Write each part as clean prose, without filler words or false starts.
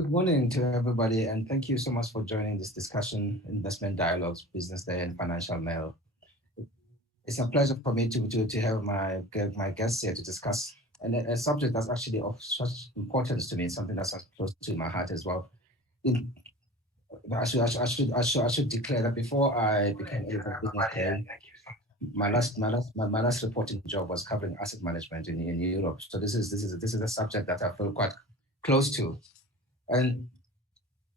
Good morning to everybody, and thank you so much for joining this discussion, Investment Dialogues, Business Day, and Financial Mail. It's a pleasure for me to have my guests here to discuss a subject that's actually of such importance to me, something that's close to my heart as well. In, I should declare that before I became editor of Business Day, my last reporting job was covering asset management in Europe. So this is a subject that I feel quite close to, and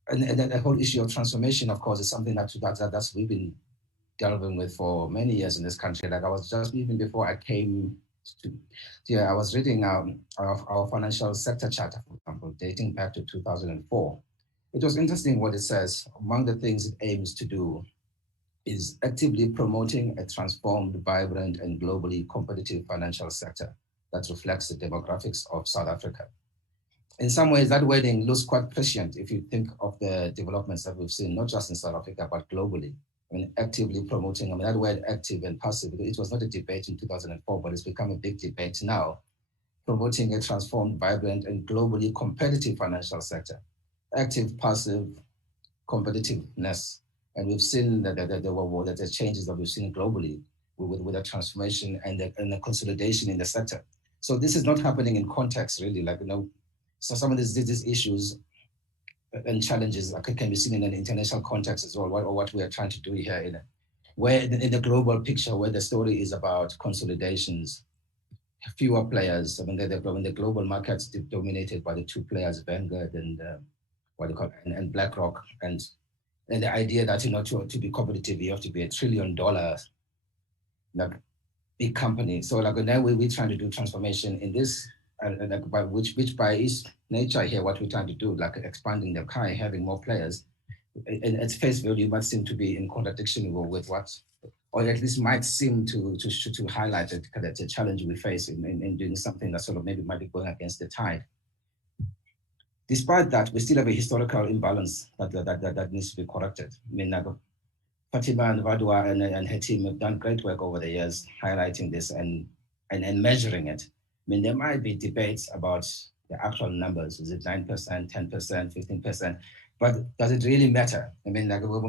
and the whole issue of transformation, of course, is something that's we've been delving with for many years in this country. Like I was just even before I came to here, I was reading our financial sector charter, for example, dating back to 2004. It was interesting what it says. Among the things it aims to do is actively promoting a transformed, vibrant, and globally competitive financial sector that reflects the demographics of South Africa. In some ways, that wording looks quite prescient if you think of the developments that we've seen, not just in South Africa, but globally. I mean, actively promoting, I mean, that word active and passive, it was not a debate in 2004, but it's become a big debate now, promoting a transformed, vibrant, and globally competitive financial sector. Active, passive, competitiveness. And we've seen that the changes that we've seen globally with the transformation and the consolidation in the sector. So this is not happening in context, really, like, so some of these issues and challenges can be seen in an international context as well, or what we are trying to do here in the global picture, where the story is about consolidations, fewer players. I mean, the global markets dominated by the two players, Vanguard and what do you call it, and BlackRock, and the idea that to be competitive, you have to be $1 trillion like big company. So like now we're trying to do transformation in this, like by which by its nature here, what we're trying to do, like expanding the pie, having more players, and its face value might seem to be in contradiction with what, or at least might seem to highlight the challenge we face in doing something that sort of maybe might be going against the tide. Despite that, we still have a historical imbalance that needs to be corrected. I mean, like Fatima and Vadua and her team have done great work over the years highlighting this and measuring it. I mean, there might be debates about the actual numbers. Is it 9%, 10%, 15%? But does it really matter? I mean, like what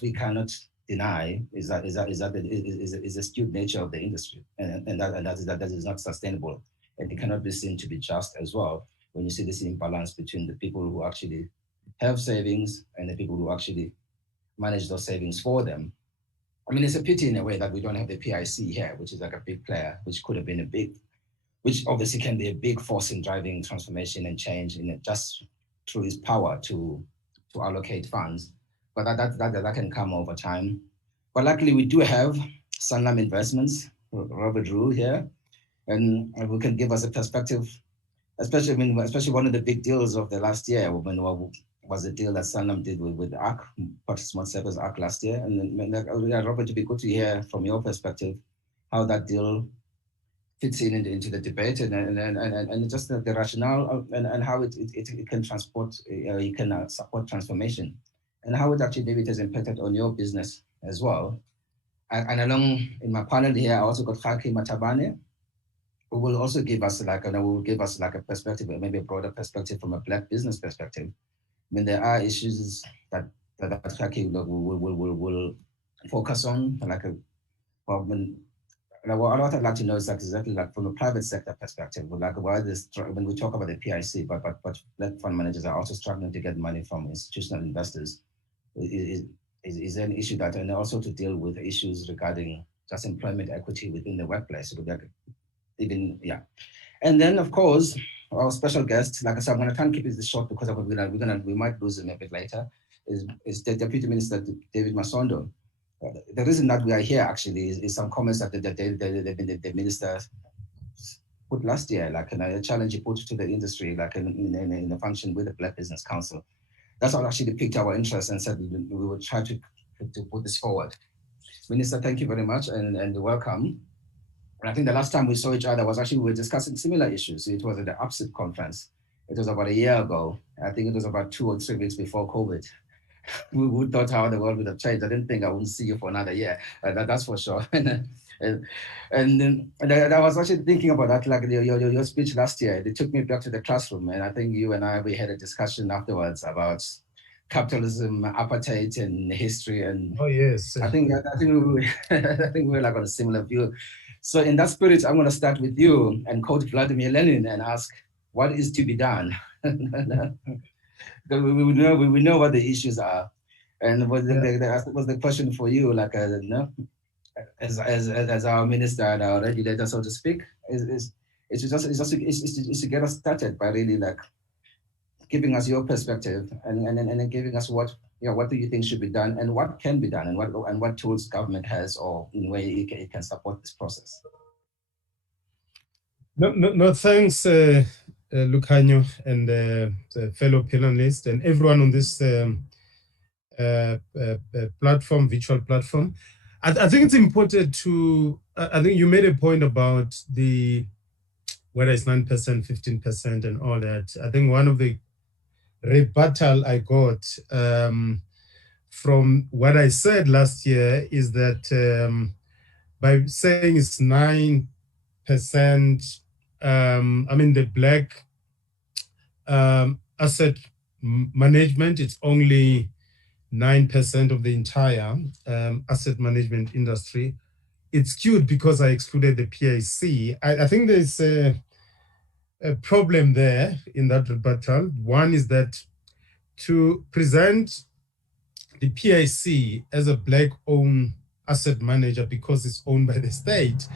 we cannot deny is the skewed nature of the industry, and that is not sustainable, and it cannot be seen to be just as well when you see this imbalance between the people who actually have savings and the people who actually manage those savings for them. I mean, it's a pity in a way that we don't have the PIC here, which is like a big player, which could have been which obviously can be a big force in driving transformation and change in it just through its power to allocate funds. But that can come over time. But luckily, we do have Sanlam Investments, Robert Rue here, and who can give us a perspective, especially one of the big deals of the last year was a deal that Sanlam did with ARC, Smart Service ARC last year. And Robert, it'd be good to hear from your perspective how that deal fits into the debate and just the rationale and how it can support transformation, and how it actually maybe it has impacted on your business as well. And along in my panel here, I also got Khaki Matabane, who will also give us a perspective, maybe a broader perspective from a Black business perspective. I mean, there are issues that Khaki will focus on, what I'd like to know is exactly from a private sector perspective, why this, when we talk about the PIC, but Black fund managers are also struggling to get money from institutional investors. Is there an issue that, and also to deal with issues regarding just employment equity within the workplace? And then of course, our special guest, like I said, I'm going to try and keep it short because we might lose him a bit later, is the Deputy Minister, David Masondo. The reason that we are here actually is some comments that the minister put last year, a challenge he put to the industry, in a function with the Black Business Council. That's what actually piqued our interest and said we would try to put this forward. Minister, thank you very much and welcome. And I think the last time we saw each other was actually we were discussing similar issues. It was at the UPSIP conference. It was about a year ago. I think it was about 2 or 3 weeks before COVID. who thought how the world would have changed. I didn't think I wouldn't see you for another year. That's for sure. And then I was actually thinking about that, like your speech last year. It took me back to the classroom, and I think you and I, we had a discussion afterwards about capitalism, apartheid, and history. And oh yes, I think I think we're like on a similar view. So in that spirit, I'm going to start with you and quote Vladimir Lenin and ask, what is to be done? We know what the issues are, and was the question for you, like as our minister and our regulator, so to speak, is it's to get us started by really like giving us your perspective and then giving us what what do you think should be done and what can be done and what tools government has or in way it can support this process. No, thanks, Lucanio and the fellow panelists and everyone on this platform, virtual platform. I think it's important to, I think you made a point about the, whether it's 9%, 15% and all that. I think one of the rebuttal I got from what I said last year is that by saying it's 9%, I mean, the black asset management, it's only 9% of the entire asset management industry. It's skewed because I excluded the PIC. I think there's a problem there in that rebuttal. One is that to present the PIC as a black-owned asset manager because it's owned by the state,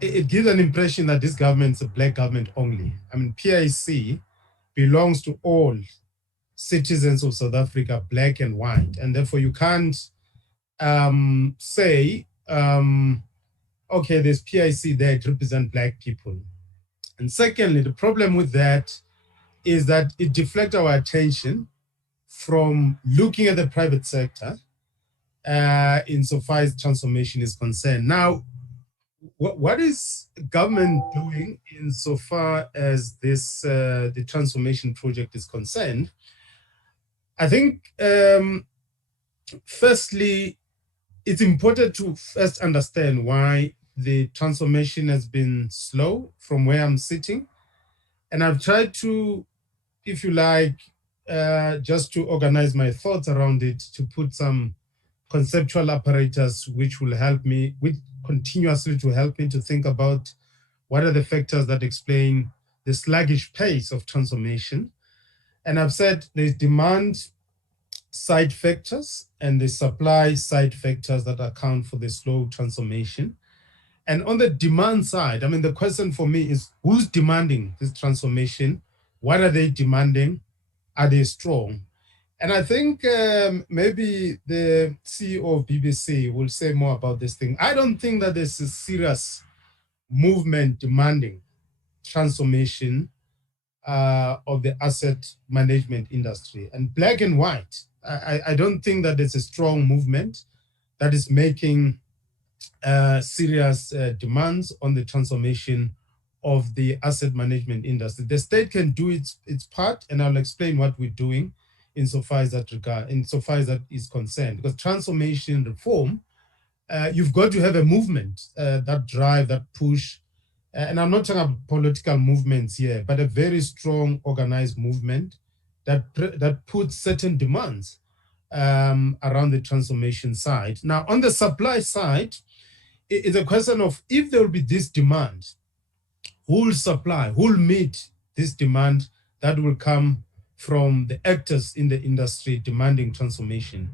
it gives an impression that this government is a black government only. I mean, PIC belongs to all citizens of South Africa, black and white, and therefore you can't say, okay, there's PIC there, it represents black people. And secondly, the problem with that is that it deflects our attention from looking at the private sector insofar as transformation is concerned. Now, what is government doing insofar as this the transformation project is concerned? I think, firstly, it's important to first understand why the transformation has been slow from where I'm sitting. And I've tried to, if you like, just to organize my thoughts around it, to put some conceptual apparatus which will help me, which continuously to help me to think about what are the factors that explain the sluggish pace of transformation. And I've said there's demand side factors and the supply side factors that account for the slow transformation. And on the demand side, I mean, the question for me is who's demanding this transformation? What are they demanding? Are they strong? And I think maybe the CEO of BBC will say more about this thing. I don't think that there's a serious movement demanding transformation of the asset management industry. And black and white, I don't think that there's a strong movement that is making serious demands on the transformation of the asset management industry. The state can do its part, and I'll explain what we're doing insofar as that regard, insofar as that is concerned. Because transformation reform, you've got to have a movement that drive, that push, and I'm not talking about political movements here, but a very strong organized movement that puts certain demands around the transformation side. Now, on the supply side, it's a question of if there will be this demand, who will supply, who will meet this demand that will come from the actors in the industry demanding transformation.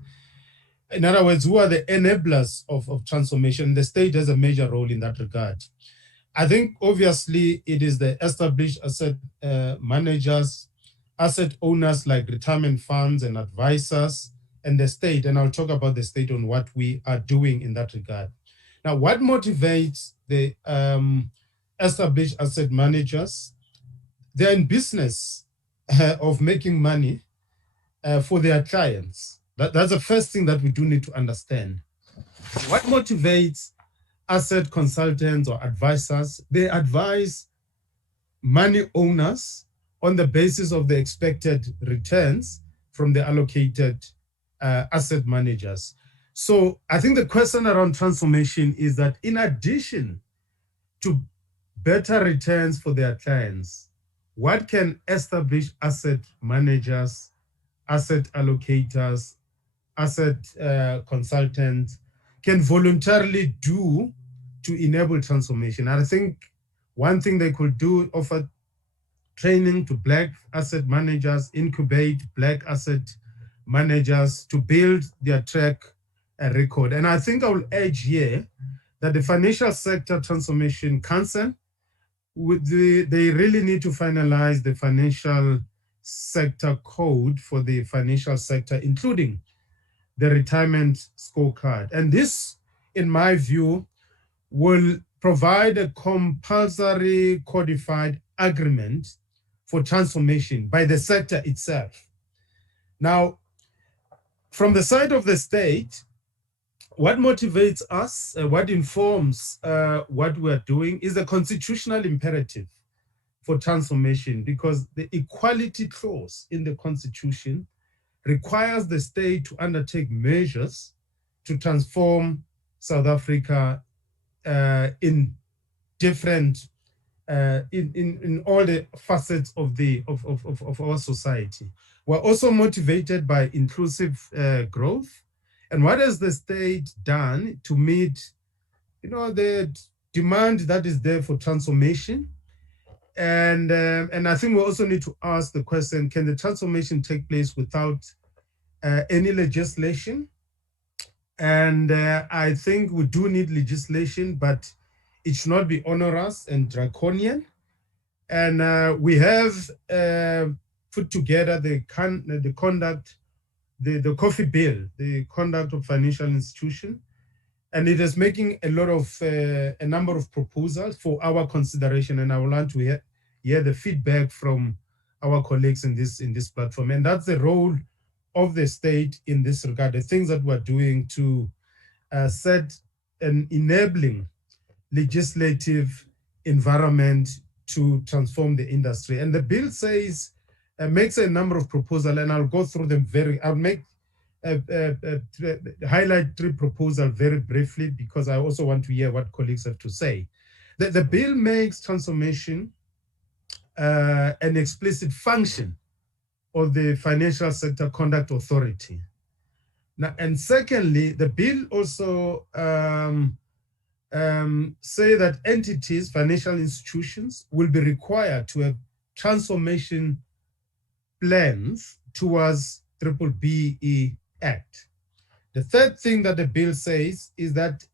In other words, who are the enablers of transformation? The state has a major role in that regard. I think obviously it is the established asset managers, asset owners like retirement funds and advisors, and the state, and I'll talk about the state on what we are doing in that regard. Now, what motivates the established asset managers? They're in business of making money for their clients. That's the first thing that we do need to understand. What motivates asset consultants or advisors? They advise money owners on the basis of the expected returns from the allocated asset managers. So I think the question around transformation is that in addition to better returns for their clients, what can established asset managers, asset allocators, asset consultants can voluntarily do to enable transformation? And I think one thing they could do, offer training to Black asset managers, incubate Black asset managers to build their track record. And I think I will urge here that the Financial Sector Transformation Council, they really need to finalize the financial sector code for the financial sector, including the retirement scorecard. And this, in my view, will provide a compulsory codified agreement for transformation by the sector itself. Now, from the side of the state, what motivates us, what informs what we're doing is the constitutional imperative for transformation, because the equality clause in the Constitution requires the state to undertake measures to transform South Africa in different, in all the facets of our society. We're also motivated by inclusive growth. And what has the state done to meet, the demand that is there for transformation? And I think we also need to ask the question, can the transformation take place without any legislation? And I think we do need legislation, but it should not be onerous and draconian. And we have put together the conduct, the coffee bill, the conduct of financial institution, and it is making a number of proposals for our consideration. And I would like to hear the feedback from our colleagues in this platform. And that's the role of the state in this regard, the things that we're doing to set an enabling legislative environment to transform the industry. And the bill says, makes a number of proposals, and I'll go through them I'll highlight 3 proposals very briefly, because I also want to hear what colleagues have to say. The bill makes transformation an explicit function of the Financial Sector Conduct Authority. Now, and secondly, the bill also say that entities, financial institutions, will be required to have transformation plans towards BBBE Act. The third thing that the bill says is that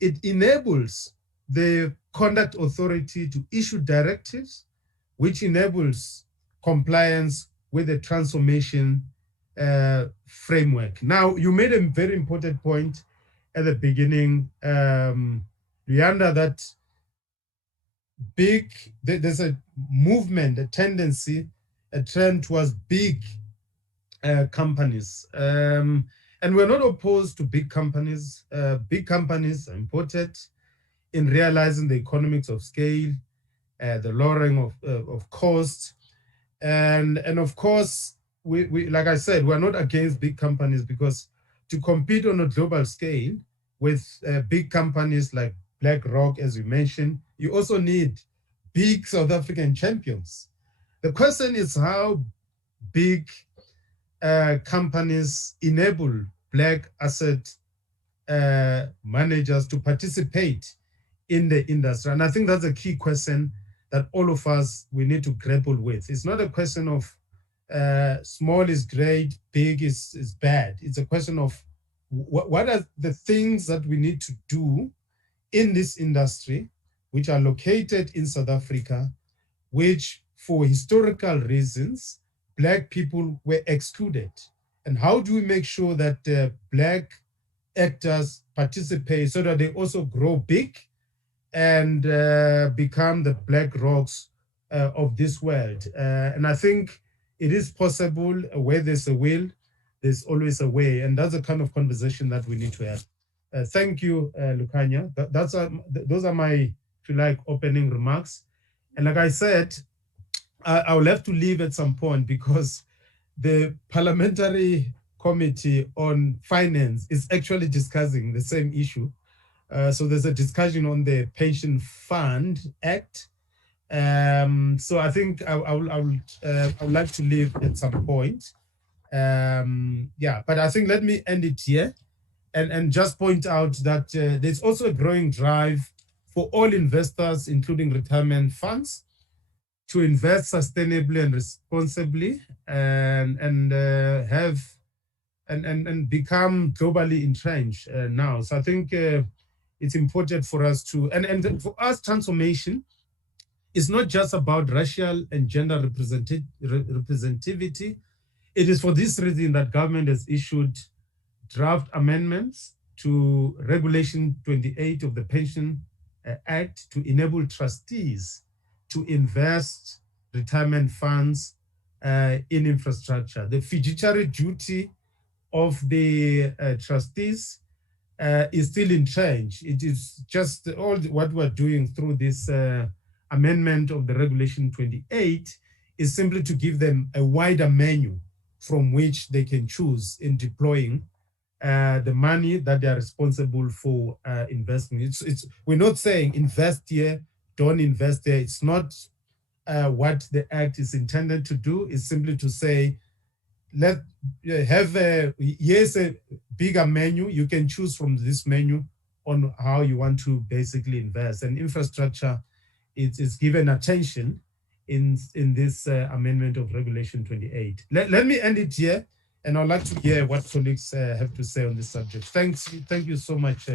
it enables the conduct authority to issue directives, which enables compliance with the transformation framework. Now, you made a very important point at the beginning, Leander, that there's a movement, a tendency, a trend towards big companies. And we're not opposed to big companies. Big companies are important in realizing the economics of scale, the lowering of costs. And of course, we like I said, we're not against big companies, because to compete on a global scale with big companies like BlackRock, as you mentioned, you also need big South African champions. The question is how big companies enable Black asset managers to participate in the industry. And I think that's a key question that all of us, we need to grapple with. It's not a question of small is great, big is bad. It's a question of what are the things that we need to do in this industry, which are located in South Africa, which for historical reasons, Black people were excluded. And how do we make sure that Black actors participate so that they also grow big and become the Black Rocks of this world? And I think it is possible. Where there's a will, there's always a way. And that's the kind of conversation that we need to have. Thank you, Lukanya. Those are my, if you like, opening remarks. And like I said, I will have to leave at some point, because the parliamentary Committee on Finance is actually discussing the same issue. So there's a discussion on the Pension Fund Act. So I think I would like to leave at some point. Yeah, but I think let me end it here and just point out that there's also a growing drive for all investors, including retirement funds, to invest sustainably and responsibly and become globally entrenched now. So I think it's important for us to, and for us, transformation is not just about racial and gender representativity. It is for this reason that government has issued draft amendments to Regulation 28 of the Pension Act to enable trustees to invest retirement funds in infrastructure. The fiduciary duty of the trustees is still entrenched. It is just all what we're doing through this amendment of the Regulation 28 is simply to give them a wider menu from which they can choose in deploying the money that they are responsible for investing. We're not saying invest here, don't invest there. It's not what the Act is intended to do. It's simply to say, let have a bigger menu. You can choose from this menu on how you want to basically invest. And infrastructure is given attention in this amendment of Regulation 28. Let me end it here, and I'd like to hear what colleagues have to say on this subject. Thank you so much.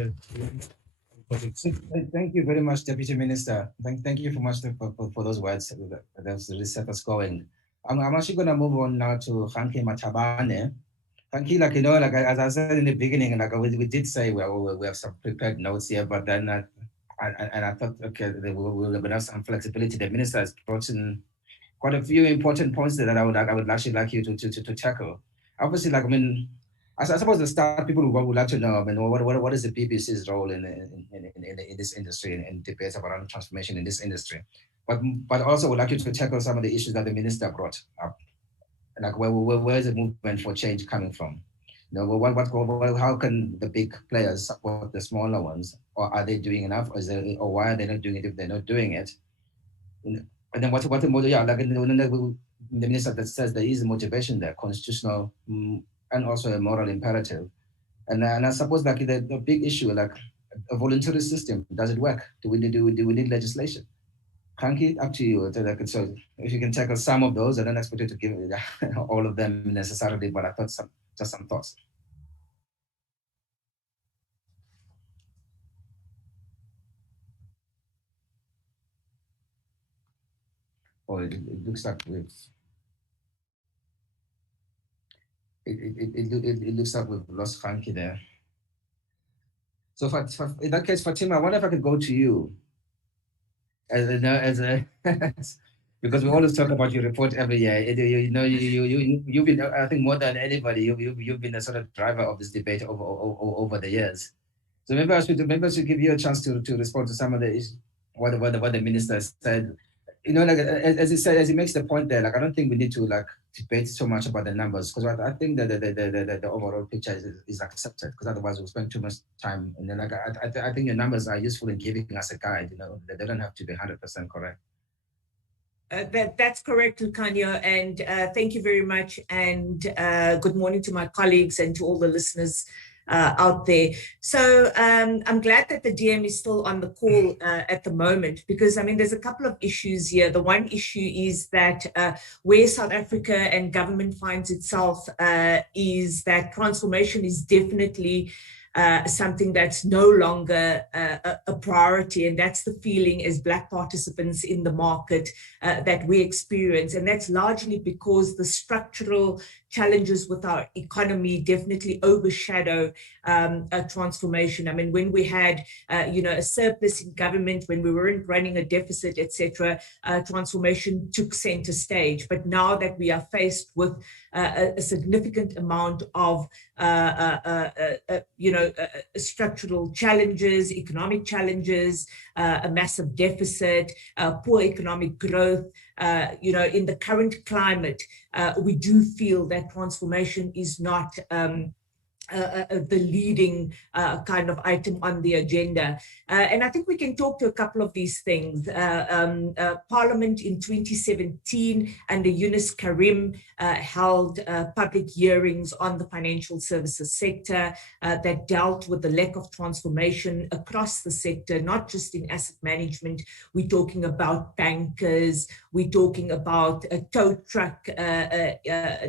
Thank you very much, Deputy Minister. Thank you so much for those words. That's really set us going. I'm actually going to move on now to Hanki Matabane. Hanki, like, you know, like as I said in the beginning, like we did say we have some prepared notes here, but then and I thought, okay, we'll have some flexibility. The minister has brought in quite a few important points that I would actually like you to tackle. Obviously, like, I mean, I suppose the start people would like to know, I mean, what is the BBC's role in this industry and debates around transformation in this industry? But also would like you to tackle some of the issues that the minister brought up. Like where is the movement for change coming from? You know, how can the big players support the smaller ones, or are they doing enough, or why are they not doing it if they're not doing it? And then what the model? Yeah, like the minister that says there is a motivation there, constitutional and also a moral imperative. And I suppose like the big issue, like a voluntary system, does it work? Do we need legislation? Hanki, up to you. So if you can tackle some of those, I don't expect you to give all of them necessarily, but I thought just some thoughts. Oh, it looks like it looks like we've lost Hanki there. So in that case, Fatima, I wonder if I could go to you. Because we always talk about your report every year. You've been, I think, more than anybody, you've been a sort of driver of this debate over the years. So maybe I should give you a chance to respond to some of the issues, what the minister said. You know, like as he said, as he makes the point there, like I don't think we need to like debate so much about the numbers, because I think that the overall picture is accepted, because otherwise we'll spend too much time. And then like I think your numbers are useful in giving us a guide. You know, they don't have to be 100% correct. That's correct, Lucanio, and thank you very much. And good morning to my colleagues and to all the listeners out there. So I'm glad that the DM is still on the call at the moment, because I mean, there's a couple of issues here. The one issue is that where South Africa and government finds itself is that transformation is definitely something that's no longer a priority, and that's the feeling as Black participants in the market that we experience, and that's largely because the structural challenges with our economy definitely overshadow a transformation. I mean, when we had a surplus in government, when we weren't running a deficit, etc., transformation took center stage. But now that we are faced with a significant amount of structural challenges, economic challenges, a massive deficit, poor economic growth, in the current climate, we do feel that that transformation is not the leading kind of item on the agenda. And I think we can talk to a couple of these things. Parliament in 2017 under Yunus Karim held public hearings on the financial services sector that dealt with the lack of transformation across the sector, not just in asset management. We're talking about bankers, we're talking about tow truck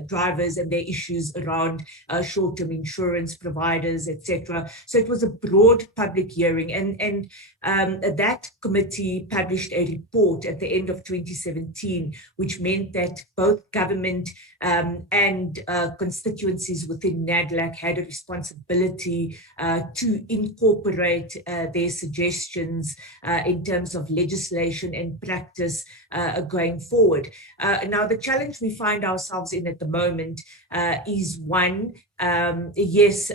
drivers and their issues around short-term insurance providers, etc. So it was a broad public hearing, and that committee published a report at the end of 2017, which meant that both government and constituencies within NADLAC had a responsibility to incorporate their suggestions in terms of legislation and practice going forward. Now, the challenge we find ourselves in at the moment is one, yes,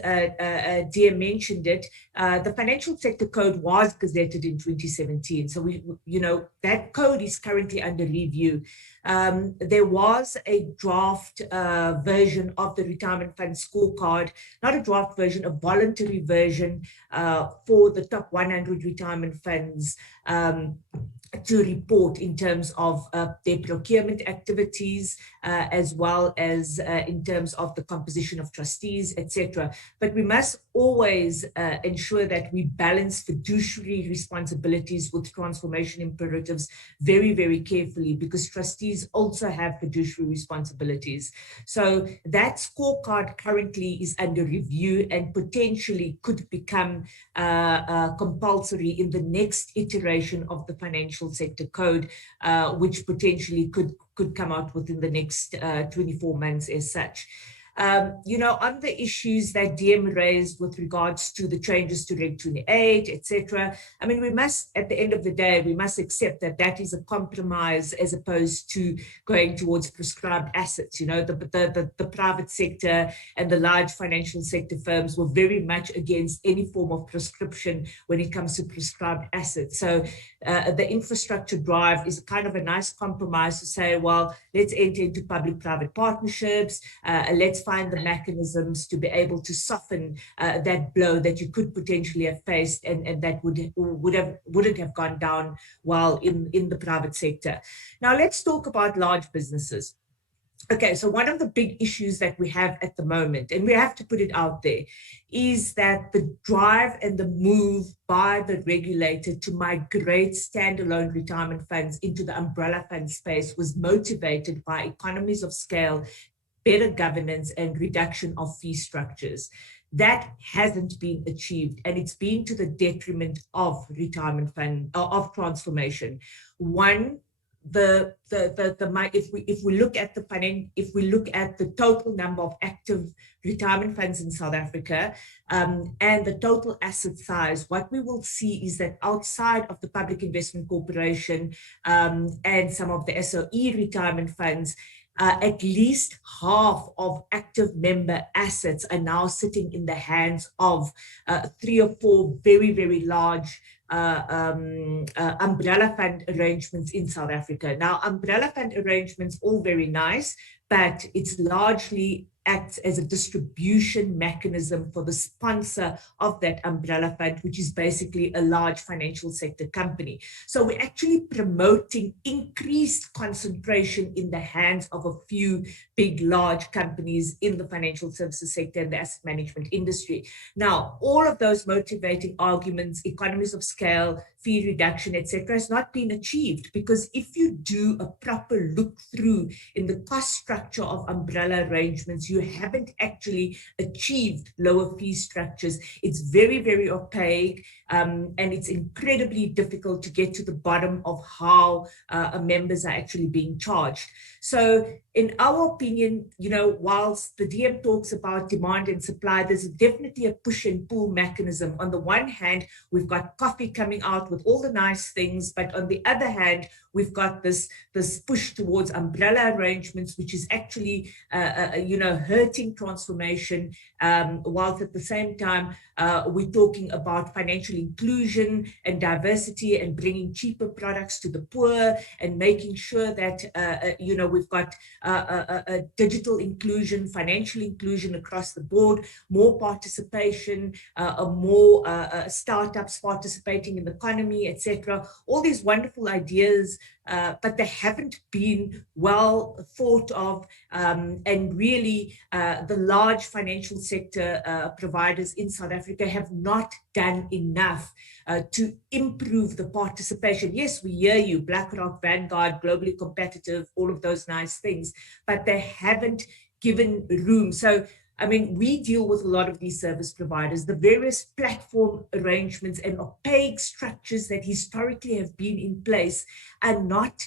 Dia mentioned it, the Financial Sector Code was gazetted in 2017. So that code is currently under review. There was a draft version of the retirement fund scorecard, not a draft version, a voluntary version for the top 100 retirement funds to report in terms of their procurement activities, as well as in terms of the composition of trustees, etc. But we must always ensure that we balance fiduciary responsibilities with transformation imperatives very, very carefully, because trustees also have fiduciary responsibilities. So that scorecard currently is under review and potentially could become compulsory in the next iteration of the Financial Sector Code, which potentially could come out within the next 24 months as such. On the issues that DM raised with regards to the changes to Reg 28, etc. I mean, we must, at the end of the day, we must accept that that is a compromise as opposed to going towards prescribed assets. The private sector and the large financial sector firms were very much against any form of prescription when it comes to prescribed assets. So the infrastructure drive is kind of a nice compromise to say, well, let's enter into public-private partnerships, let's find the mechanisms to be able to soften that blow that you could potentially have faced and that wouldn't have gone down well in the private sector. Now let's talk about large businesses. Okay, so one of the big issues that we have at the moment, and we have to put it out there, is that the drive and the move by the regulator to migrate standalone retirement funds into the umbrella fund space was motivated by economies of scale, better governance, and reduction of fee structures. That hasn't been achieved, and it's been to the detriment of retirement fund, of transformation. One, if we look at the total number of active retirement funds in South Africa and the total asset size, what we will see is that outside of the Public Investment Corporation and some of the SOE retirement funds, at least half of active member assets are now sitting in the hands of 3 or 4 very, very large umbrella fund arrangements in South Africa. Now, umbrella fund arrangements, all very nice, but it's largely acts as a distribution mechanism for the sponsor of that umbrella fund, which is basically a large financial sector company. So we're actually promoting increased concentration in the hands of a few big, large companies in the financial services sector and the asset management industry. Now, all of those motivating arguments, economies of scale, fee reduction, etc., has not been achieved, because if you do a proper look through in the cost structure of umbrella arrangements, you haven't actually achieved lower fee structures. It's very, very opaque, and it's incredibly difficult to get to the bottom of how members are actually being charged. So in our opinion, whilst the DM talks about demand and supply, there's definitely a push and pull mechanism. On the one hand, we've got coffee coming out with all the nice things, but on the other hand, we've got this push towards umbrella arrangements, which is actually, hurting transformation, whilst at the same time, we're talking about financial financial inclusion and diversity and bringing cheaper products to the poor and making sure that, we've got a digital inclusion, financial inclusion across the board, more participation, more startups participating in the economy, etc. All these wonderful ideas, but they haven't been well thought of, and really the large financial sector providers in South Africa have not done enough to improve the participation. Yes, we hear you, BlackRock, Vanguard, globally competitive, all of those nice things, but they haven't given room. So, I mean, we deal with a lot of these service providers. The various platform arrangements and opaque structures that historically have been in place are not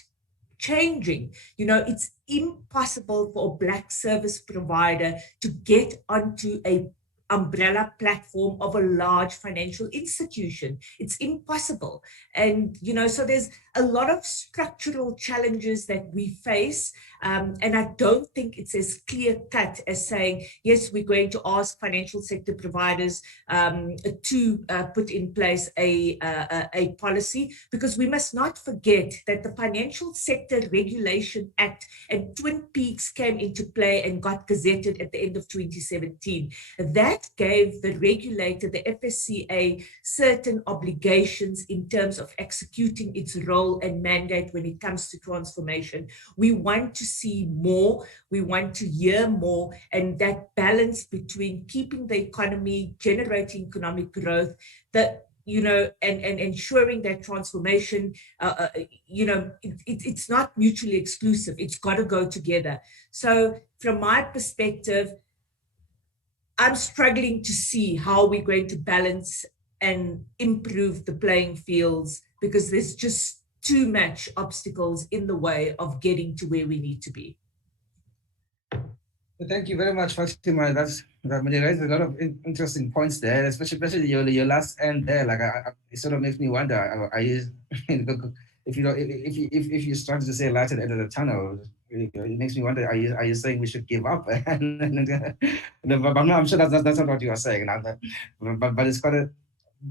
changing. You know, it's impossible for a Black service provider to get onto a umbrella platform of a large financial institution. It's impossible. And, you know, so there's a lot of structural challenges that we face. And I don't think it's as clear cut as saying, yes, we're going to ask financial sector providers to put in place a policy, because we must not forget that the Financial Sector Regulation Act and Twin Peaks came into play and got gazetted at the end of 2017. That gave the regulator, the FSCA, certain obligations in terms of executing its role and mandate when it comes to transformation. We want to see more, we want to hear more, and that balance between keeping the economy, generating economic growth, that, you know, and ensuring that transformation, it's not mutually exclusive. It's got to go together. So from my perspective, I'm struggling to see how we're going to balance and improve the playing fields, because there's just too much obstacles in the way of getting to where we need to be. Thank you very much, Fatima. You raised a lot of interesting points there, especially your last end there. Like, it sort of makes me wonder: are you, if you started to say light at the end of the tunnel, it makes me wonder: are you saying we should give up? But I'm sure that's not what you are saying. But it's got a.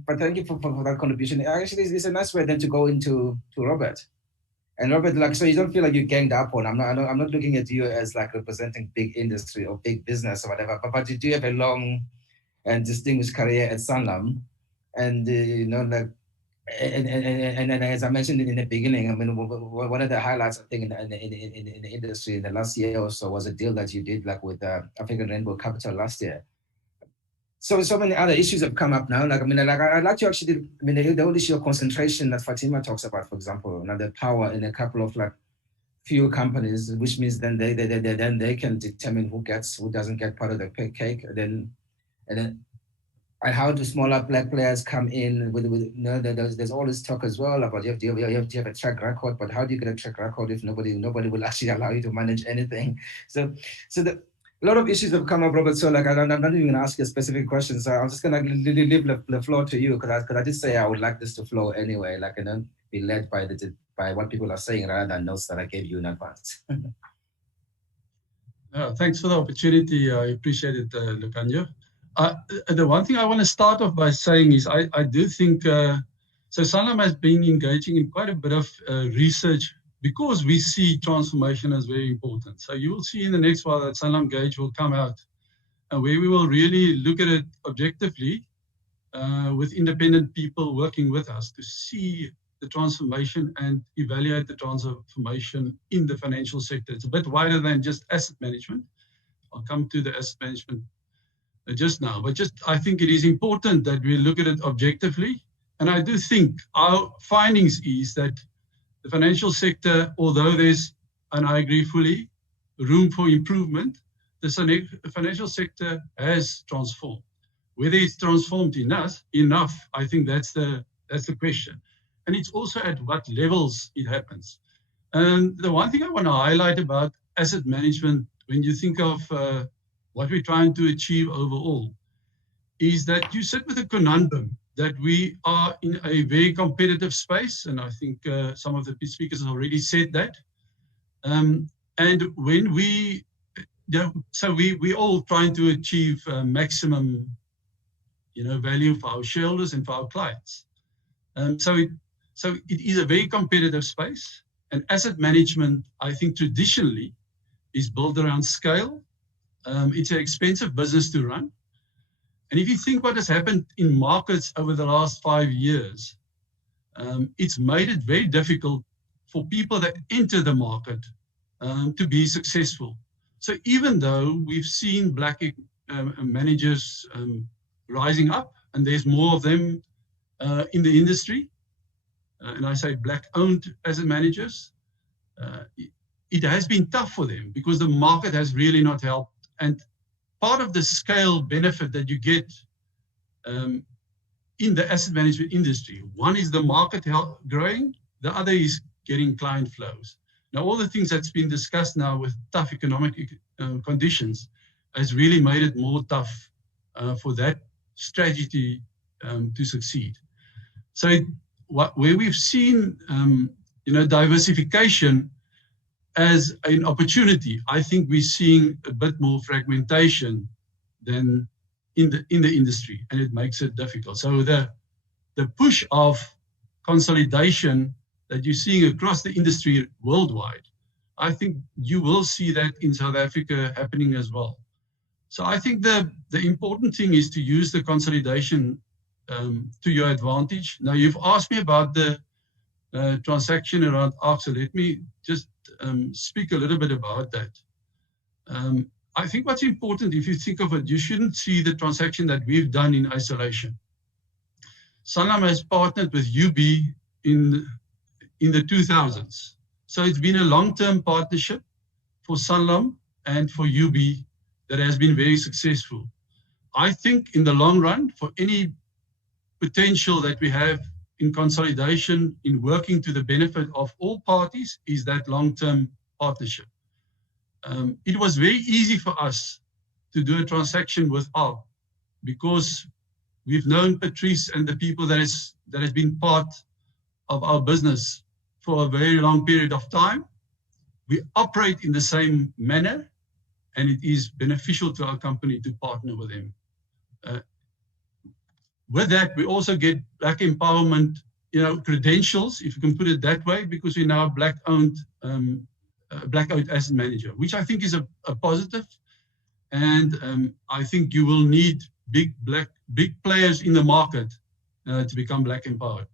But thank you for that contribution. Actually, it's a nice way then to go into Robert. And Robert, like, so you don't feel like you're ganged up on. I'm not looking at you as like representing big industry or big business or whatever. But you do have a long and distinguished career at Sanlam, and like, and as I mentioned in the beginning, I mean, one of the highlights I think in the industry in the last year or so was a deal that you did like with African Rainbow Capital last year. So many other issues have come up now. Like, I mean, like, I'd like to actually, I mean, the whole issue of concentration that Fatima talks about, for example, now the power in a couple of like few companies, which means then they can determine who doesn't get part of the cake, and how do smaller Black players come in with there's all this talk as well about you have to have a track record, but how do you get a track record if nobody will actually allow you to manage anything? So a lot of issues have come up, Robert. So like, I'm not even going to ask you a specific question. So I'm just going to leave the floor to you, because I did say I would like this to flow anyway, like, be led by what people are saying rather than notes that I gave you in advance. Thanks for the opportunity. I appreciate it, Lucanio. The one thing I want to start off by saying is I do think, so Sanlam has been engaging in quite a bit of research, because we see transformation as very important. So you will see in the next while that Sanlam Gauge will come out, and where we will really look at it objectively with independent people working with us to see the transformation and evaluate the transformation in the financial sector. It's a bit wider than just asset management. I'll come to the asset management just now, but I think it is important that we look at it objectively. And I do think our findings is that the financial sector, although there's, and I agree fully, room for improvement, the financial sector has transformed. Whether it's transformed enough, I think that's the question. And it's also at what levels it happens. And the one thing I want to highlight about asset management, when you think of what we're trying to achieve overall, is that you sit with a conundrum that we are in a very competitive space, and I think some of the speakers have already said that. And when we're all trying to achieve maximum, value for our shareholders and for our clients. So it is a very competitive space, and asset management, I think, traditionally is built around scale. It's an expensive business to run. And if you think what has happened in markets over the last 5 years, it's made it very difficult for people that enter the market to be successful. So even though we've seen black managers rising up, and there's more of them in the industry, and I say black-owned asset managers, it has been tough for them because the market has really not helped. And part of the scale benefit that you get in the asset management industry, one is the market growing, the other is getting client flows. Now, all the things that's been discussed now with tough economic conditions has really made it more tough for that strategy to succeed. So where we've seen diversification as an opportunity, I think we're seeing a bit more fragmentation than in the industry, and it makes it difficult. So the push of consolidation that you're seeing across the industry worldwide, I think you will see that in South Africa happening as well. So I think the important thing is to use the consolidation to your advantage. Now, you've asked me about the transaction around AXA. Let me just speak a little bit about that. I think what's important, if you think of it, you shouldn't see the transaction that we've done in isolation. Sanlam has partnered with UB in the 2000s. So it's been a long-term partnership for Sanlam and for UB that has been very successful. I think in the long run, for any potential that we have in consolidation, in working to the benefit of all parties, is that long-term partnership. It was very easy for us to do a transaction with ARC because we've known Patrice and the people that has been part of our business for a very long period of time. We operate in the same manner, and it is beneficial to our company to partner with them. With that, we also get black empowerment, credentials, if you can put it that way, because we're now a black-owned asset manager, which I think is a positive. And I think you will need big players in the market to become black empowered.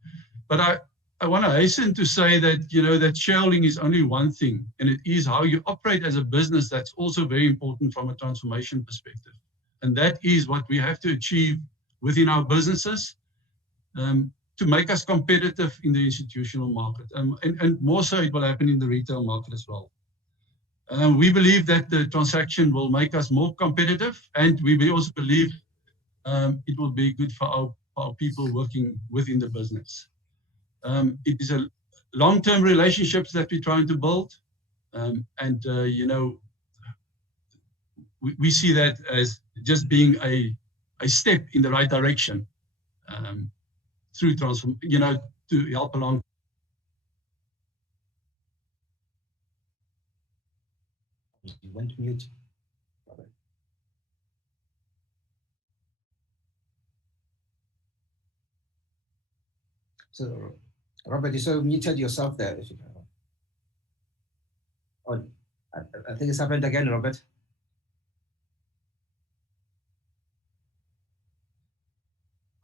But I want to hasten to say that, that shareholding is only one thing, and it is how you operate as a business that's also very important from a transformation perspective. And that is what we have to achieve within our businesses to make us competitive in the institutional market. And more so, it will happen in the retail market as well. We believe that the transaction will make us more competitive, and we also believe it will be good for our people working within the business. It is a long-term relationships that we're trying to build, we see that as just being a step in the right direction through transform, to help along. You went mute. Robert. So, Robert, you sort of muted yourself there. Oh, I think it's happened again, Robert.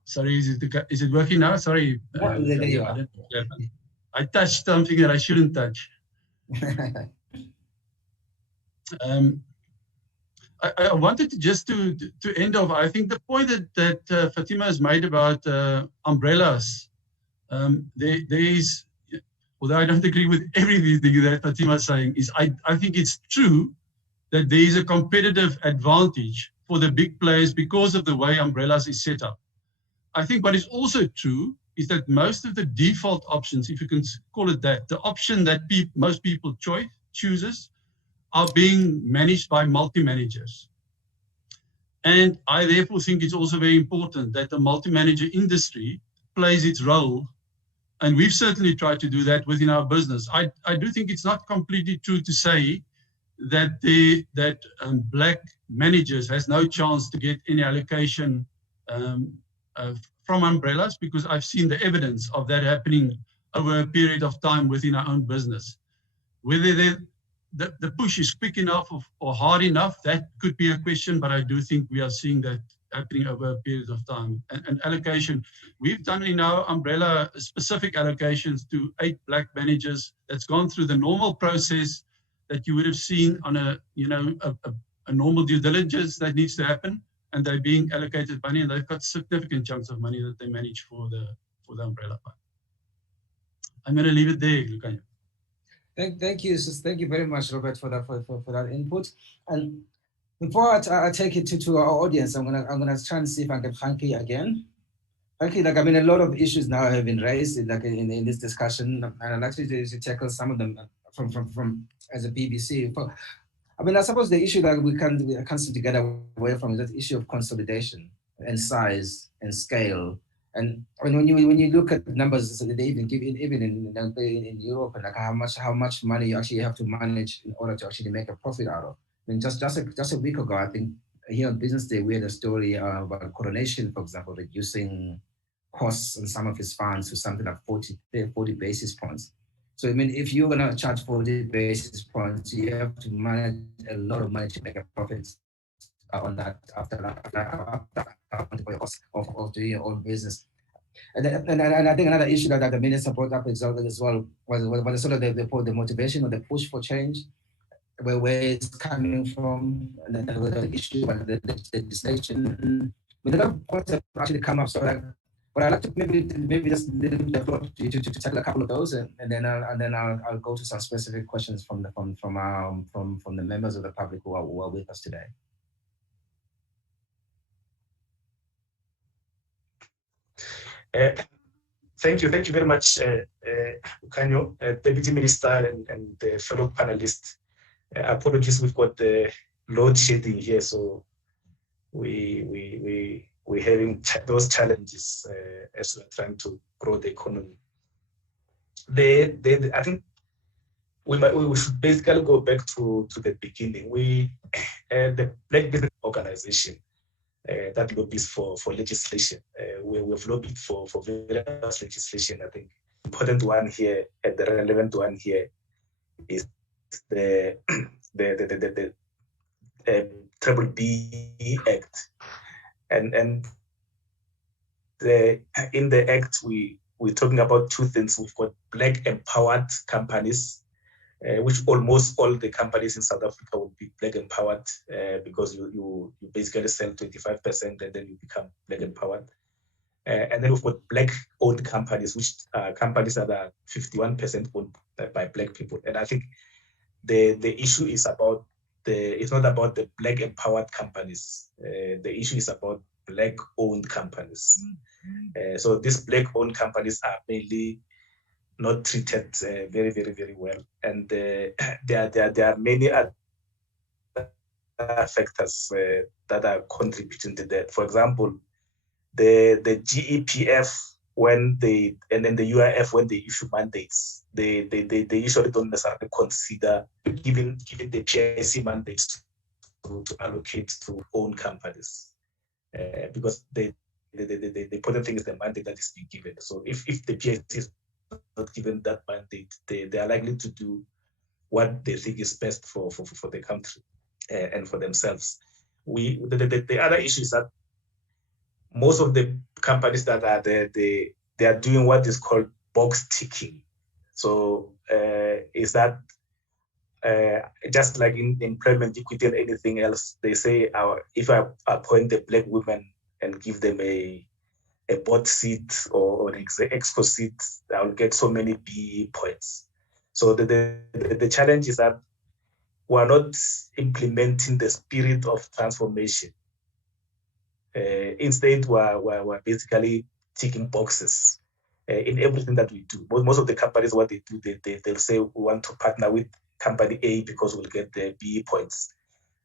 Sorry, is it working now? Sorry. There you are. I touched something that I shouldn't touch. I wanted to just to end off. I think the point that Fatima has made about umbrellas, there is, although I don't agree with everything that Fatima is saying, is I think it's true that there is a competitive advantage for the big players because of the way umbrellas is set up. I think what is also true is that most of the default options, if you can call it that, the option that most people chooses, are being managed by multi-managers. And I therefore think it's also very important that the multi-manager industry plays its role. And we've certainly tried to do that within our business. I do think it's not completely true to say that black managers has no chance to get any allocation from umbrellas, because I've seen the evidence of that happening over a period of time within our own business. Whether the push is quick enough or hard enough, that could be a question, but I do think we are seeing that happening over a period of time. And allocation, we've done in our umbrella specific allocations to 8 black managers. That's gone through the normal process that you would have seen on a normal due diligence that needs to happen, and they're being allocated money, and they've got significant chunks of money that they manage for the umbrella fund. I'm going to leave it there, Lukanya. Thank you very much, Robert, for that input. And before I take it to our audience, I'm gonna try and see if I can Hanky again. Okay, like I mean, a lot of issues now have been raised in this discussion, and I'd like to tackle some of them from as a BBC. I mean, I suppose the issue that we can't seem to get away from is that issue of consolidation and size and scale. And I mean, when you look at numbers, they even give even in Europe, and like how much money you actually have to manage in order to actually make a profit out of. I mean, just a week ago, I think here on Business Day we had a story about Coronation, for example, reducing costs on some of his funds to something like 40 basis points. So I mean, if you're gonna charge 40 basis points, you have to manage a lot of money to make a profit on that after the cost of doing your own business. And I think another issue that the minister brought up as well was sort of the motivation or the push for change, where it's coming from, and then the issue about the legislation. But a lot of points have actually come up. So but I'd like to maybe just leave the floor to tackle a couple of those, and then I'll go to some specific questions from the members of the public who are with us today. Thank you very much, Ukanyo, Deputy Minister and the fellow panelists. Apologies, we've got the load shedding here, so we're having those challenges as we're trying to grow the economy. I think we should basically go back to the beginning. The Black Business Organization that lobbies for legislation. We've lobbied for various legislation. I think the important one here and the relevant one here is the Triple B Act, and in the Act we're talking about two things. We've got Black empowered companies, which almost all the companies in South Africa will be Black empowered because you basically sell 25% and then you become Black empowered. And then we've got Black owned companies, which are companies that are 51% owned by Black people. And I think the issue is about it's not about the Black empowered companies. The issue is about Black owned companies. So these Black owned companies are mainly not treated very, very, very well. And there are many other factors that are contributing to that. For example, the GEPF and then the UIF, when they issue mandates, they usually don't necessarily consider giving the PIC mandates to allocate to own companies because the important thing is the mandate that is being given. So if the PIC is not given that mandate, they are likely to do what they think is best for the country and for themselves. The other issue is that most of the companies that are there, they are doing what is called box ticking. So is that just like in employment equity and anything else, they say if I appoint the Black women and give them a board seat or an exco seat, I'll get so many B points. So the challenge is that we're not implementing the spirit of transformation. Instead, we're basically ticking boxes in everything that we do. Most of the companies, what they do, they'll say we want to partner with company A because we'll get the B points.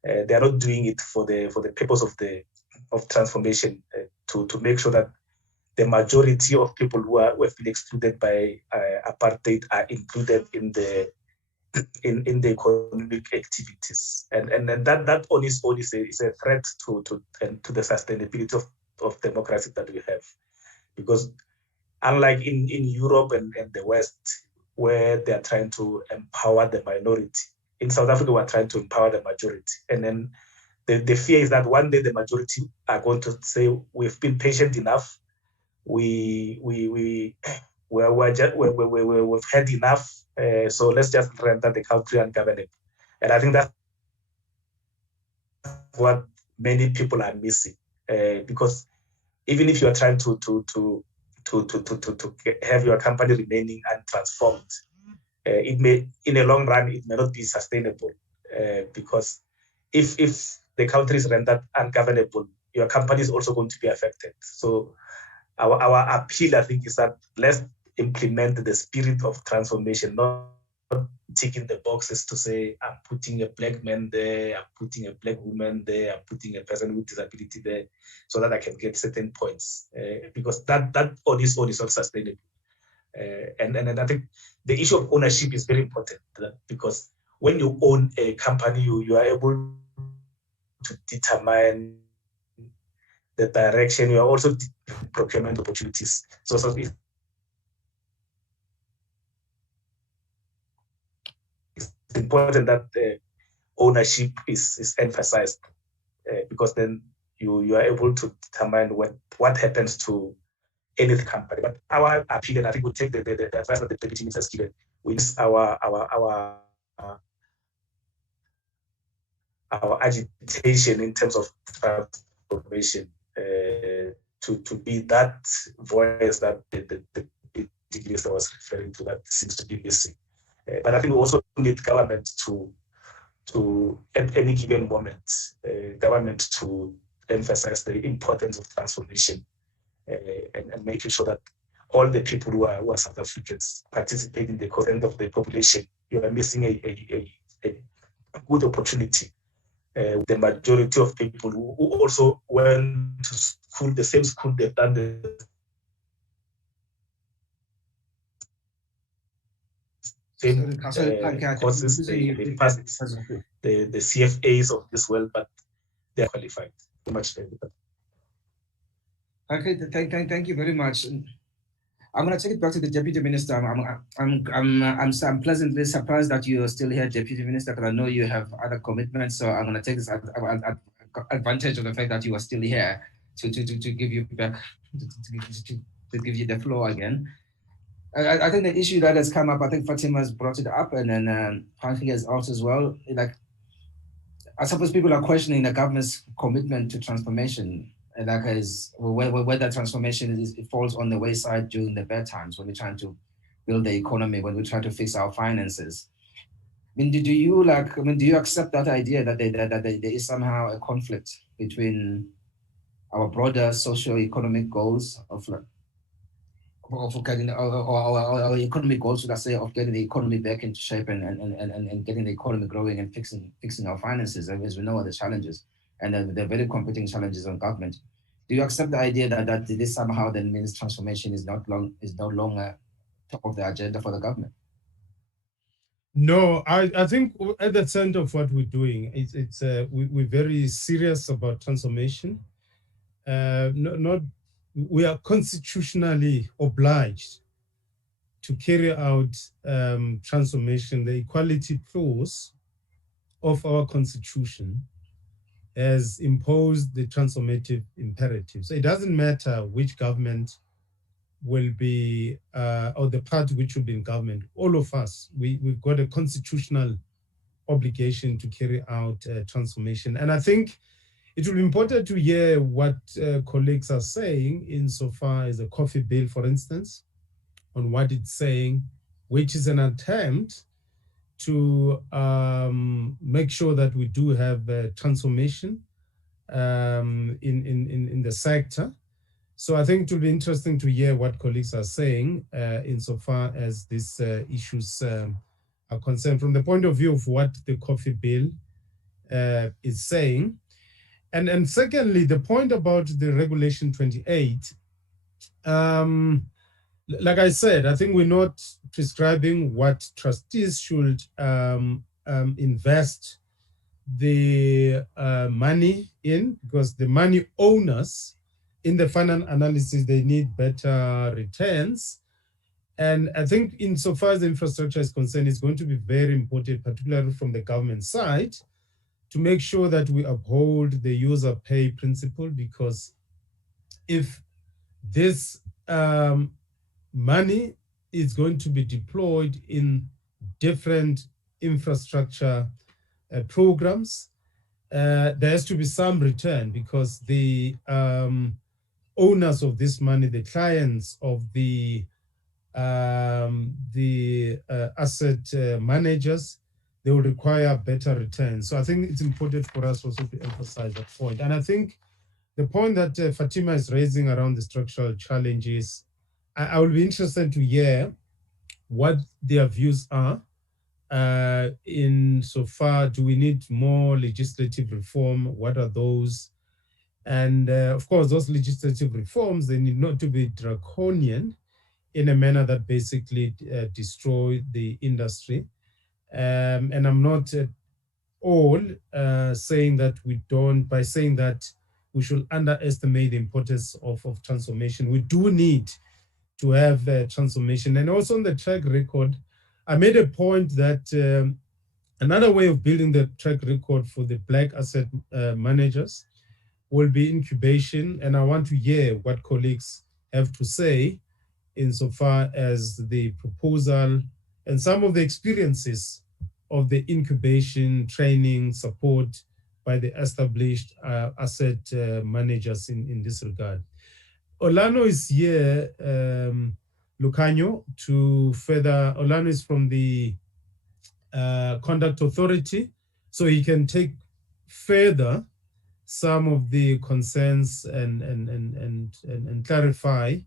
They are not doing it for the purpose of transformation to make sure that the majority of people who have been excluded by apartheid are included in the economic activities, and that on its own is a threat to the sustainability of democracy that we have. Because unlike in Europe and the West, where they are trying to empower the minority, in South Africa, we're trying to empower the majority. And then the fear is that one day the majority are going to say, we've been patient enough. We've had enough. So let's just render the country ungovernable. And I think that's what many people are missing. Because even if you are trying to have your company remaining untransformed, it may, in the long run, it may not be sustainable. Because if the country is rendered ungovernable, your company is also going to be affected. So our appeal, I think, is that let's implement the spirit of transformation, not ticking the boxes to say, I'm putting a black man there, I'm putting a black woman there, I'm putting a person with disability there, so that I can get certain points. Because that on its own is not sustainable. And I think the issue of ownership is very important, because when you own a company, you are able to determine the direction. You are also procurement opportunities. So it's important that ownership is emphasized, because then you are able to determine what happens to any company. But our appeal, and I think we take the advice that the Deputy Minister has given, which is our agitation in terms of transformation, to be that voice that the Minister was referring to, that seems to be missing. But I think we also need government to at any given moment, government to emphasize the importance of transformation, and making sure that all the people who are South Africans participate in the consent of the population. You are missing a good opportunity. The majority of people who also went to school, the same school they've done the same courses, they passed the CFAs of this world, but they're qualified. Too much. Okay, thank you very much. I'm going to take it back to the Deputy Minister. I'm pleasantly surprised that you are still here, Deputy Minister, because I know you have other commitments. So I'm going to take this advantage of the fact that you are still here to give you back to give you the floor again. I think the issue that has come up, I think Fatima has brought it up, and then Frankie has also as well. Like, I suppose people are questioning the government's commitment to transformation. Like, is whether transformation it falls on the wayside during the bad times when we're trying to build the economy, when we're trying to fix our finances. I mean, do you accept that idea that there is somehow a conflict between our broader socio-economic goals of getting our economic goals, let's say, of getting the economy back into shape and getting the economy growing and fixing our finances, as we know are the challenges, and the very competing challenges on government. Do you accept the idea that this somehow then means transformation is no longer top of the agenda for the government? No, I think at the center of what we're doing, we're very serious about transformation. We are constitutionally obliged to carry out transformation. The equality clause of our constitution has imposed the transformative imperative. So it doesn't matter which government will be, or the party which will be in government, all of us, we've got a constitutional obligation to carry out transformation. And I think it will be important to hear what colleagues are saying insofar as the coffee bill, for instance, on what it's saying, which is an attempt to make sure that we do have transformation in the sector. So I think it will be interesting to hear what colleagues are saying insofar as these issues are concerned from the point of view of what the coffee bill is saying. And secondly, the point about the Regulation 28, like I said, I think we're not prescribing what trustees should invest the money in, because the money owners in the final analysis, they need better returns. And I think insofar as the infrastructure is concerned, it's going to be very important, particularly from the government side, to make sure that we uphold the user pay principle, because if this money is going to be deployed in different infrastructure programs, there has to be some return, because the owners of this money, the clients of the asset managers, they will require better returns. So I think it's important for us also to emphasize that point. And I think the point that Fatima is raising around the structural challenges, I will be interested to hear what their views are. In so far, do we need more legislative reform? What are those? And of course, those legislative reforms, they need not to be draconian in a manner that basically destroy the industry. And I'm not at all saying that we don't, by saying that we should underestimate the importance of transformation. We do need to have transformation. And also on the track record, I made a point that another way of building the track record for the Black asset managers will be incubation. And I want to hear what colleagues have to say insofar as the proposal and some of the experiences of the incubation training support by the established asset managers in this regard. Olano is here, Lucanio, to further. Olano is from the Conduct Authority, so he can take further some of the concerns and clarify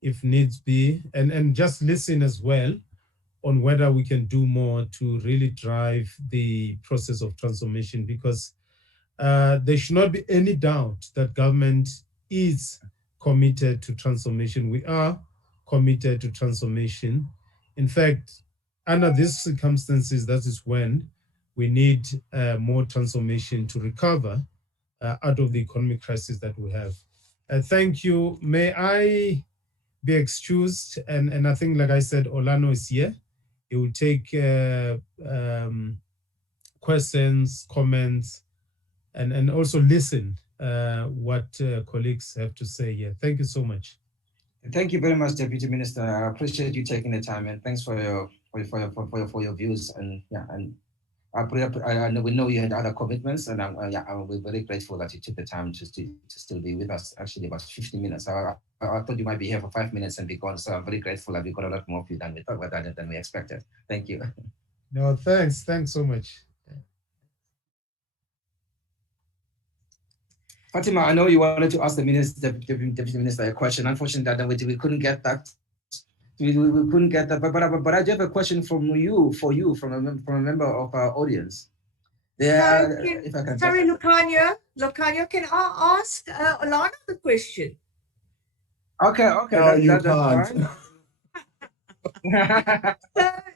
if needs be, and just listen as well on whether we can do more to really drive the process of transformation, because there should not be any doubt that government is committed to transformation. We are committed to transformation. In fact, under these circumstances, that is when we need more transformation to recover out of the economic crisis that we have. Thank you. May I be excused? And I think, like I said, Olano is here. He will take questions, comments, and also listen what colleagues have to say here. Thank you so much. Thank you very much, Deputy Minister. I appreciate you taking the time, and thanks for your views. And yeah, and I know we know you had other commitments, and we're very grateful that you took the time to still be with us. Actually, about 50 minutes. I thought you might be here for 5 minutes and be gone. So I'm very grateful that we got a lot more of you than we expected. Thank you. No, thanks. Thanks so much. Fatima, I know you wanted to ask the Deputy Minister a question. Unfortunately, we couldn't get that. We couldn't get that. But I do have a question from you from a member of our audience. Sorry, Lucanio, can I ask Olano the question? Okay. No, that's fine.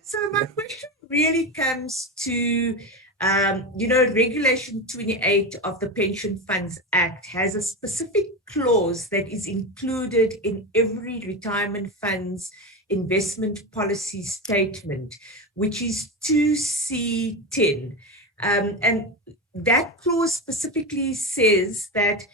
So my question really comes to, Regulation 28 of the Pension Funds Act has a specific clause that is included in every retirement fund's investment policy statement, which is 2C10. And that clause specifically says that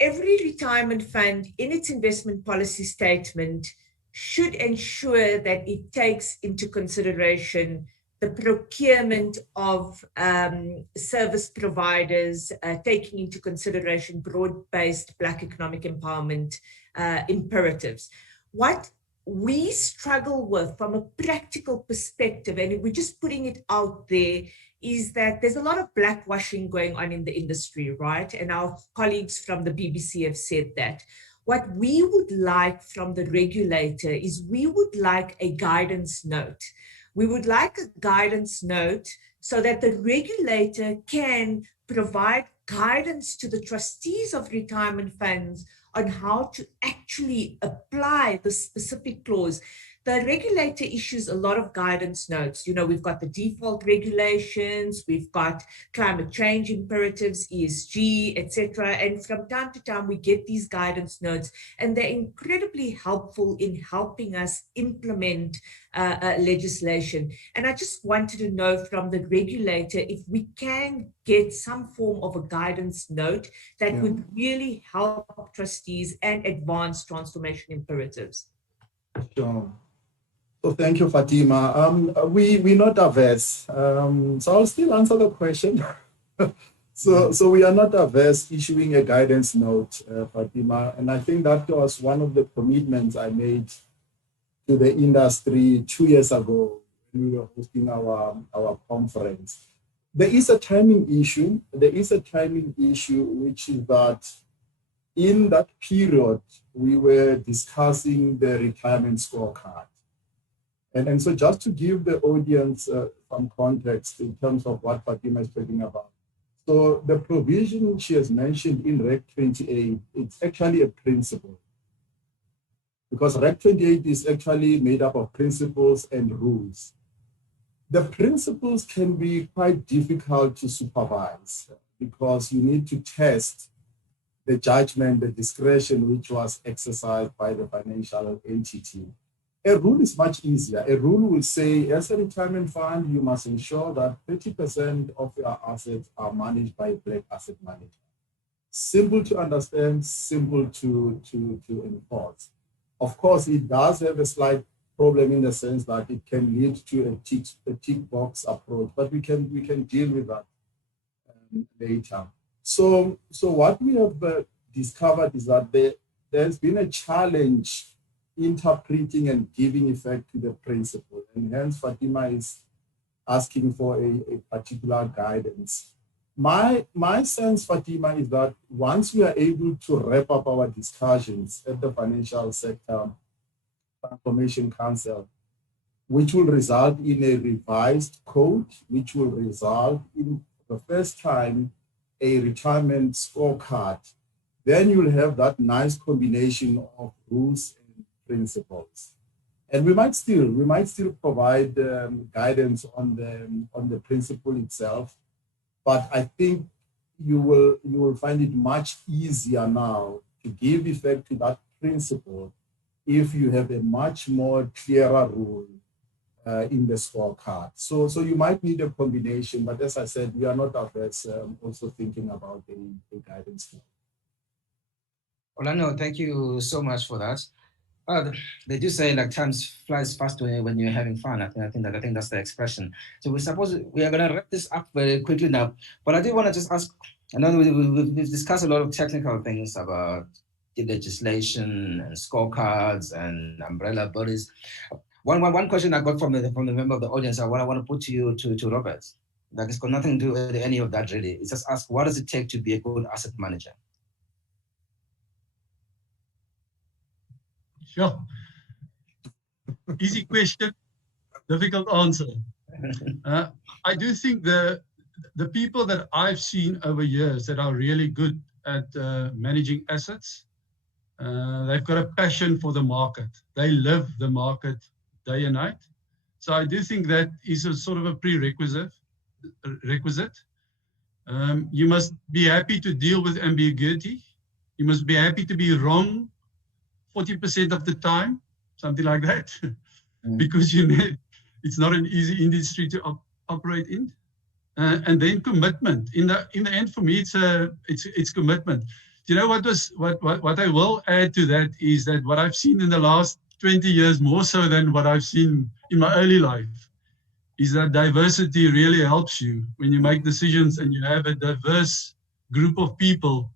every retirement fund in its investment policy statement should ensure that it takes into consideration the procurement of service providers, taking into consideration broad-based Black economic empowerment imperatives. What we struggle with from a practical perspective, and we're just putting it out there, is that there's a lot of blackwashing going on in the industry, right? And our colleagues from the BBC have said that. What we would like from the regulator is we would like a guidance note. We would like a guidance note so that the regulator can provide guidance to the trustees of retirement funds on how to actually apply the specific clause. the regulator issues a lot of guidance notes. You know, we've got the default regulations, we've got climate change imperatives, ESG, etc. And from time to time, we get these guidance notes, and they're incredibly helpful in helping us implement legislation. And I just wanted to know from the regulator if we can get some form of a guidance note that would really help trustees and advance transformation imperatives. Sure. So thank you, Fatima. We're not averse. So I'll still answer the question. So we are not averse issuing a guidance note, Fatima. And I think that was one of the commitments I made to the industry 2 years ago when we were hosting our conference. There is a timing issue. Which is that in that period, we were discussing the retirement scorecard. And so just to give the audience some context in terms of what Fatima is talking about. So the provision she has mentioned in Reg 28, it's actually a principle. Because Reg 28 is actually made up of principles and rules. The principles can be quite difficult to supervise because you need to test the judgment, the discretion which was exercised by the financial entity. A rule is much easier. A rule will say, as a retirement fund, you must ensure that 30% of your assets are managed by a black asset manager. Simple to understand, simple to enforce. Of course, it does have a slight problem in the sense that it can lead to a tick box approach, but we can deal with that later. So what we have discovered is that there's been a challenge interpreting and giving effect to the principle, and hence Fatima is asking for a particular guidance. My sense, Fatima, is that once we are able to wrap up our discussions at the Financial Sector Transformation Council, which will result in a revised code, which will result in, for the first time, a retirement scorecard, then you'll have that nice combination of rules and principles. And we might still provide guidance on the principle itself, but I think you will find it much easier now to give effect to that principle if you have a much more clearer rule in the scorecard. So you might need a combination, but as I said, we are not averse also thinking about the guidance. Orlando, thank you so much for that. They do say like time flies fast when you're having fun. I think that's the expression. So we suppose we are going to wrap this up very quickly now. But I do want to just ask. I know we've discussed a lot of technical things about the legislation and scorecards and umbrella bodies. One question I got from the member of the audience, what I want to put to you to Robert. Like it's got nothing to do with any of that really. It's just ask, what does it take to be a good asset manager? Sure. Easy question, difficult answer. I do think the people that I've seen over years that are really good at managing assets, they've got a passion for the market. They live the market day and night. So I do think that is a sort of a prerequisite. You must be happy to deal with ambiguity. You must be happy to be wrong 40% of the time, something like that, because it's not an easy industry to operate in. And then commitment. In the end, for me, it's commitment. You know what I will add to that is that what I've seen in the last 20 years, more so than what I've seen in my early life, is that diversity really helps you when you make decisions and you have a diverse group of people.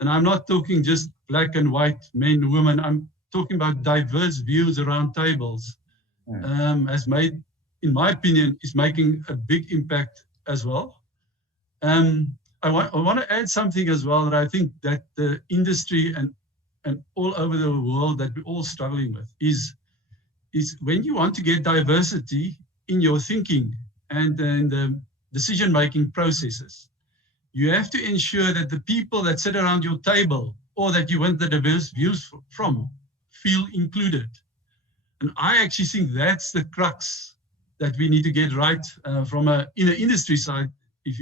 And I'm not talking just black and white, men, women. I'm talking about diverse views around tables. Has made, in my opinion, is making a big impact as well. I want to add something as well that I think that the industry and all over the world that we're all struggling with is when you want to get diversity in your thinking and in the decision-making processes, you have to ensure that the people that sit around your table or that you want the diverse views from feel included. And I actually think that's the crux that we need to get right from in the industry side. If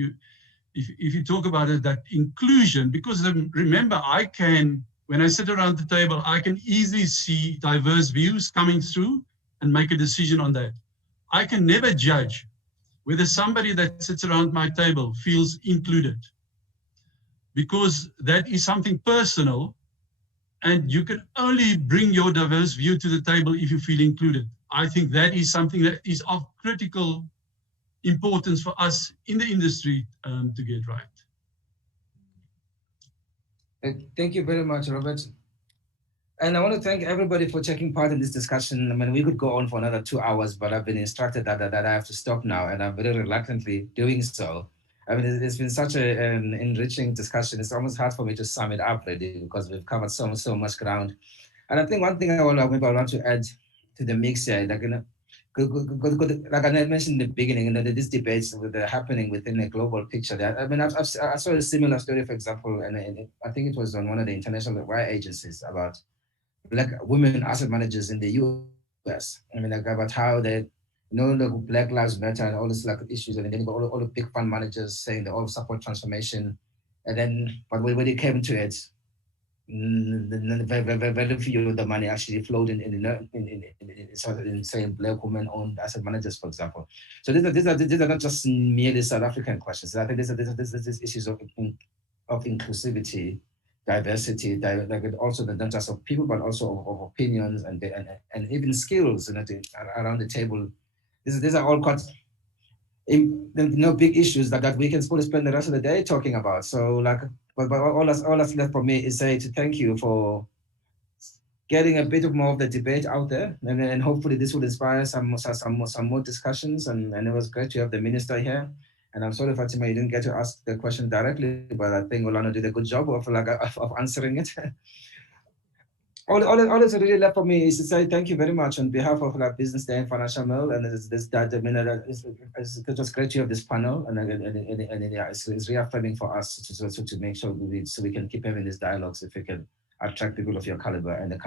you talk about it, that inclusion, because remember, when I sit around the table, I can easily see diverse views coming through and make a decision on that. I can never judge whether somebody that sits around my table feels included, because that is something personal, and you can only bring your diverse view to the table if you feel included. I think that is something that is of critical importance for us in the industry to get right. Thank you very much, Robert. And I want to thank everybody for taking part in this discussion. I mean, we could go on for another 2 hours, but I've been instructed that I have to stop now, and I'm very reluctantly doing so. I mean, it's been such an enriching discussion. It's almost hard for me to sum it up, really, because we've covered so much ground. And I think one thing I want to add to the mix here, like, like I mentioned in the beginning, these debates happening within a global picture. I mean, I saw a similar story, for example, and I think it was on one of the international wire agencies about Black women asset managers in the US. I mean, like, about how they, the Black Lives Matter and all these like issues, and then you got all the big fund managers saying they all support transformation, and then but when it came to it, very few of the money actually flowed in say Black women-owned asset managers, for example. So these are not just merely South African questions. I think these are issues of inclusivity, diversity, like also not just of people, but also of opinions and even skills around the table. These are all quite big issues that we can spend the rest of the day talking about. So like, but all that's left for me is to thank you for getting a bit more of the debate out there, and hopefully this will inspire some more discussions. And it was great to have the minister here. And I'm sorry, Fatima, you didn't get to ask the question directly, but I think Olano did a good job of answering it. All that's really left for me is to say thank you very much on behalf of Business Day and Financial Mail. And it was great to have this panel, and it's reaffirming for us to make sure we can keep having these dialogues, if we can attract people of your caliber and the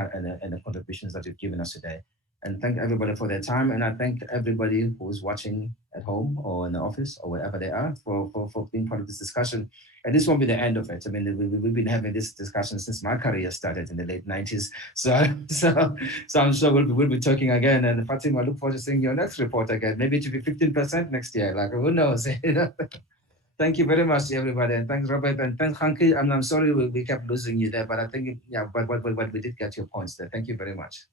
contributions that you've given us today. And thank everybody for their time. And I thank everybody who's watching at home or in the office or wherever they are for being part of this discussion. And this won't be the end of it. I mean, we've been having this discussion since my career started in the late 90s. So I'm sure we'll be talking again. And Fatima, I look forward to seeing your next report again. Maybe it will be 15% next year. Like, who knows? Thank you very much, everybody. And thanks, Robert. And thanks, Hanki. And I'm sorry we kept losing you there, but I think, yeah, but we did get your points there. Thank you very much.